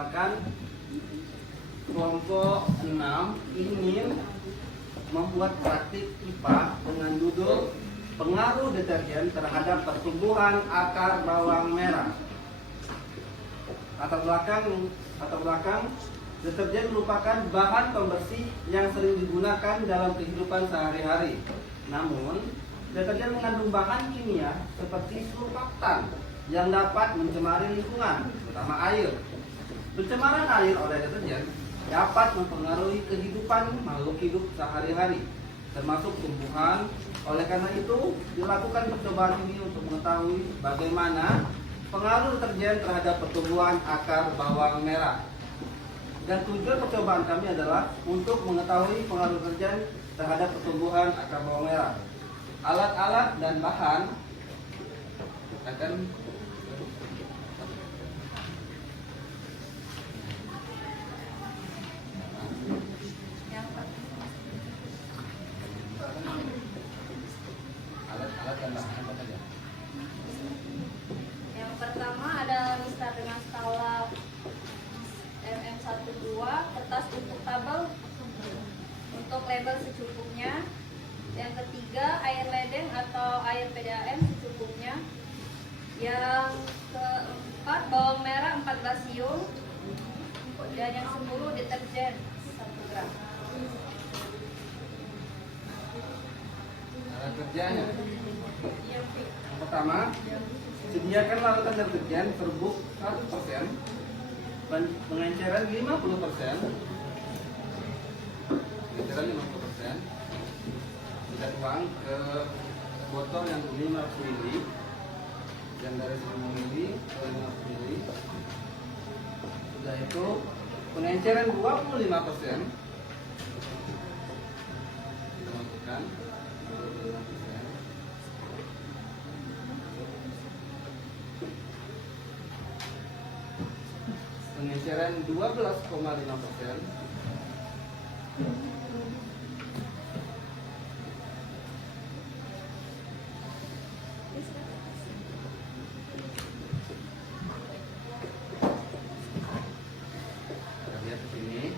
misalkan kelompok 6 ingin membuat praktik IPA dengan judul pengaruh deterjen terhadap pertumbuhan akar bawang merah. Latar belakang, deterjen merupakan bahan pembersih yang sering digunakan dalam kehidupan sehari-hari. Namun, deterjen mengandung bahan kimia seperti surfaktan yang dapat mencemari lingkungan, terutama air. Pencemaran air oleh deterjen dapat mempengaruhi kehidupan makhluk hidup sehari-hari, termasuk tumbuhan. Oleh karena itu, dilakukan percobaan ini untuk mengetahui bagaimana pengaruh deterjen terhadap pertumbuhan akar bawang merah. Dan tujuan percobaan kami adalah untuk mengetahui pengaruh deterjen terhadap pertumbuhan akar bawang merah. Alat-alat dan bahan akan Yang pertama ada mistar dengan skala MM12, kertas untuk tabel untuk label secukupnya. Yang ketiga air ledeng atau air PDAM secukupnya. Yang keempat bawang merah 14 siung. Dan yang 10 deterjen 1 gram. cara kerjanya. Yang pertama, sediakan larutan deterjen serbuk 1%, pengenceran 50%, kita tuang ke botol yang 500 ml, yang dari 1000 ml ke 500 ml. Sudah itu pengenceran 25%, kita masukkan 25%. Pengenceran 12,5%. Kita lihat ke sini.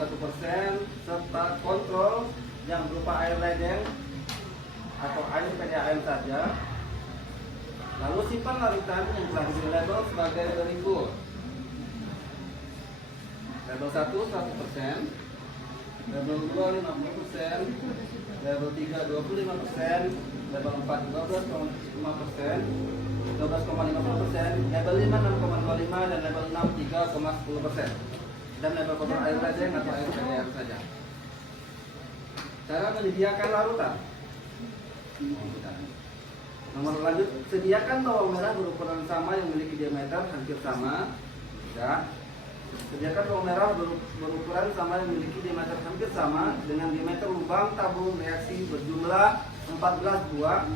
1% serta kontrol yang berupa air ledeng atau air PDAM saja. Lalu simpan larutan yang telah diberi label sebagai berikut. Label 1 1%, label 2 50%, label 3 25%, label 4 12,5%, 12,50%, label 5 6,25%, dan label 6 3,10%. Dan label kotor air ledeng atau air PDAM saja. Cara menyediakan larutan. Nomor lanjut, sediakan bawang merah berukuran sama yang memiliki diameter hampir sama. Ya. Sediakan bawang merah berukuran sama yang memiliki diameter hampir sama dengan diameter lubang tabung reaksi berjumlah 14 buah.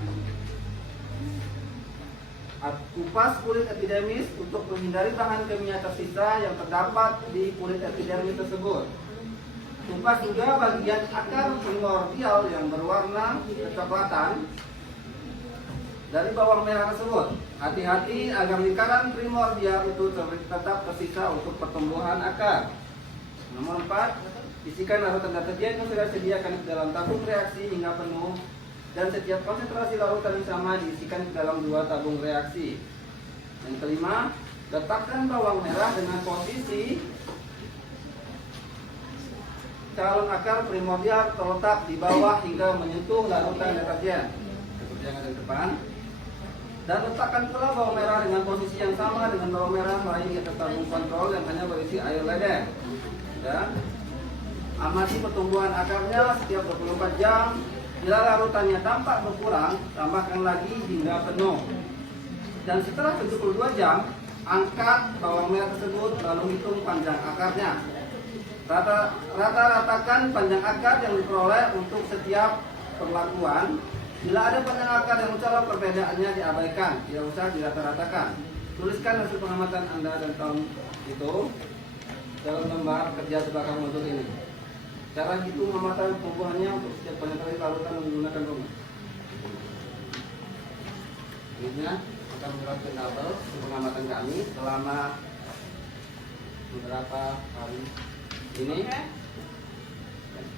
Kupas kulit epidermis untuk menghindari bahan kimia tersisa yang terdapat di kulit epidermis tersebut. Kupas juga bagian akar primordial yang berwarna kecoklatan dari bawang merah tersebut. Hati-hati agar lingkaran primordial itu tetap tersisa untuk pertumbuhan akar. Nomor 4, isikan larutan deterjen yang sudah disediakan ke dalam tabung reaksi hingga penuh, dan setiap konsentrasi larutan yang sama diisikan ke dalam 2 tabung reaksi. Yang kelima, letakkan bawang merah dengan posisi calon akar primordial terletak di bawah hingga menyentuh larutan deterjen seperti yang ada di depan. Dan letakkan pula bawang merah dengan posisi yang sama dengan bawang merah lain ke tabung kontrol yang hanya berisi air ledeng. Ya. Amati pertumbuhan akarnya setiap 24 jam. Bila larutannya tampak berkurang, tambahkan lagi hingga penuh. Dan setelah 72 jam, angkat bawang merah tersebut lalu hitung panjang akarnya. Rata-ratakan panjang akar yang diperoleh untuk setiap perlakuan. Bila ada panjang akar yang mencolok, perbedaannya diabaikan, tidak usah dirata-ratakan. Tuliskan hasil pengamatan Anda dan tahun itu dalam lembar kerja belakang modul ini. Cara hitung pengamatan pertumbuhannya untuk setiap penetrasi larutan menggunakan rumus. Selanjutnya akan menerapkan tabel pengamatan kami selama beberapa hari ini. Oke.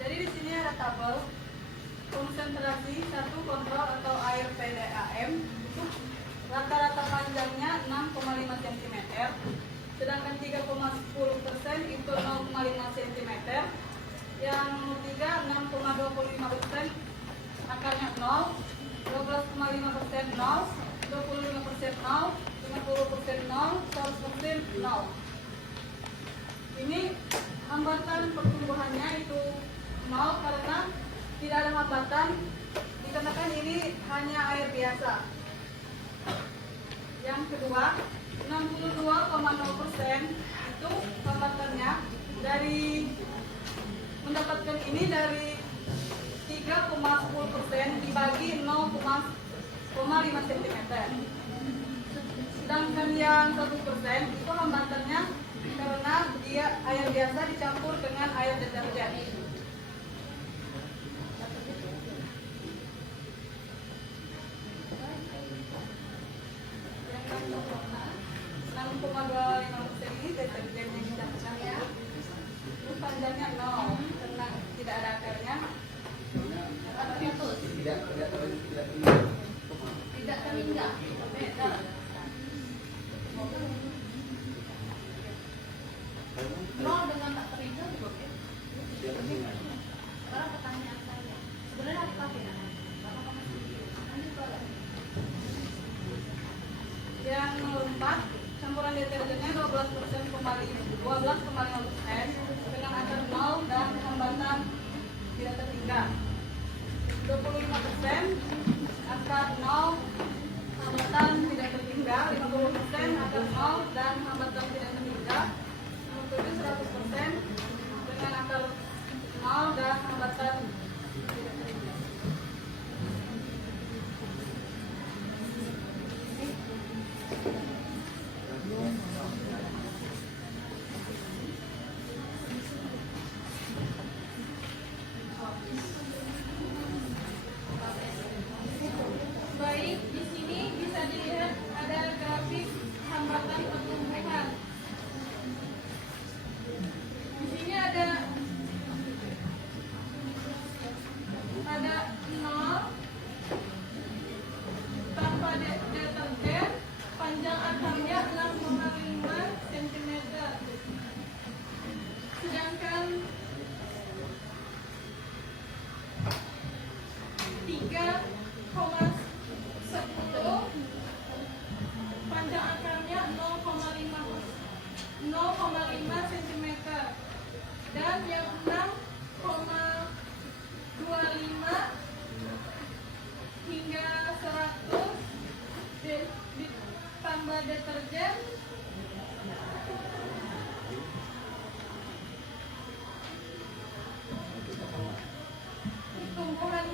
Jadi di sini ada tabel konsentrasi 1 kontrol atau air PDAM. Rata-rata panjangnya 6,5 cm, sedangkan 3,10% itu 0,5 cm. Yang 3 6,25%, akarnya 0, 12,5% 0, 25% 0, 50% 0, 100% 0. Ini hambatan pertumbuhannya itu 0 karena tidak ada hambatan, dikarenakan ini hanya air biasa. Yang kedua, 62,0% itu hambatannya dari mendapatkan ini dari 3,10% dibagi 0,5 cm. Sedangkan yang 1% itu hambatannya karena dia air biasa dicampur dengan air deterjen. Yang 6,25% ini deterjen yang dicampurkan ya. Terus panjangnya 0 karena tidak ada akarnya. Tidak terhingga. Beda. Nol dengan tak terhingga juga oke. Sekarang pertanyaan saya, sebenarnya apa ya? Yang 4, campuran deterjennya 12,5% dengan akar 0 dan hambatan tidak terhingga. 25% akar 0, hambatan tidak terhingga. 50% akar 0 dan hambatan tidak terhingga. 100% dengan akar 0 dan hambatan tidak terhingga. Baik, di sini bisa dilihat ada grafik hambatan pertumbuhan. Di sini ada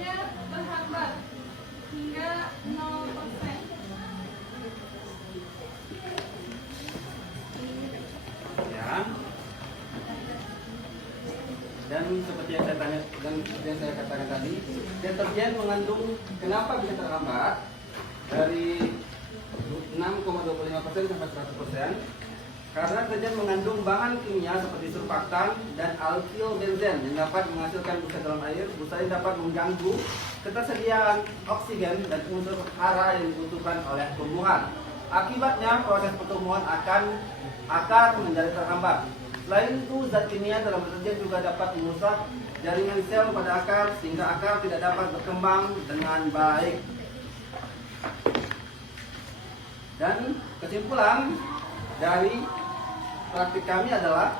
hasilnya berhambat hingga 0%. Ya. Dan seperti yang saya tanya dan yang saya katakan tadi, deterjen mengandung, kenapa bisa terhambat dari 6,25% sampai 100%? Karena deterjen mengandung bahan kimia seperti surfaktan dan alkyl benzen yang dapat menghasilkan busa dalam air. Busa ini dapat mengganggu ketersediaan oksigen dan unsur hara yang dibutuhkan oleh tumbuhan. Akibatnya proses pertumbuhan akar menjadi terhambat. Selain itu, zat kimia dalam deterjen juga dapat merusak jaringan sel pada akar sehingga akar tidak dapat berkembang dengan baik. Dan kesimpulan dari praktik kami adalah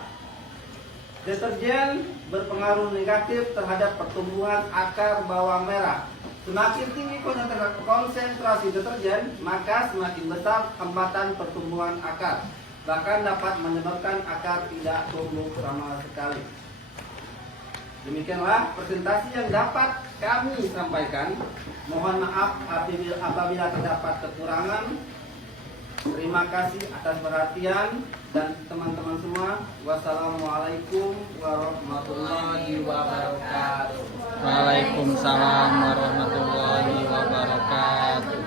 deterjen berpengaruh negatif terhadap pertumbuhan akar bawang merah. Semakin tinggi konsentrasi deterjen, maka semakin besar hambatan pertumbuhan akar. Bahkan dapat menyebabkan akar tidak tumbuh sama sekali. Demikianlah presentasi yang dapat kami sampaikan. Mohon maaf apabila terdapat kekurangan. Terima kasih atas perhatian dan teman-teman semua. Wassalamualaikum warahmatullahi wabarakatuh. Waalaikumsalam warahmatullahi wabarakatuh.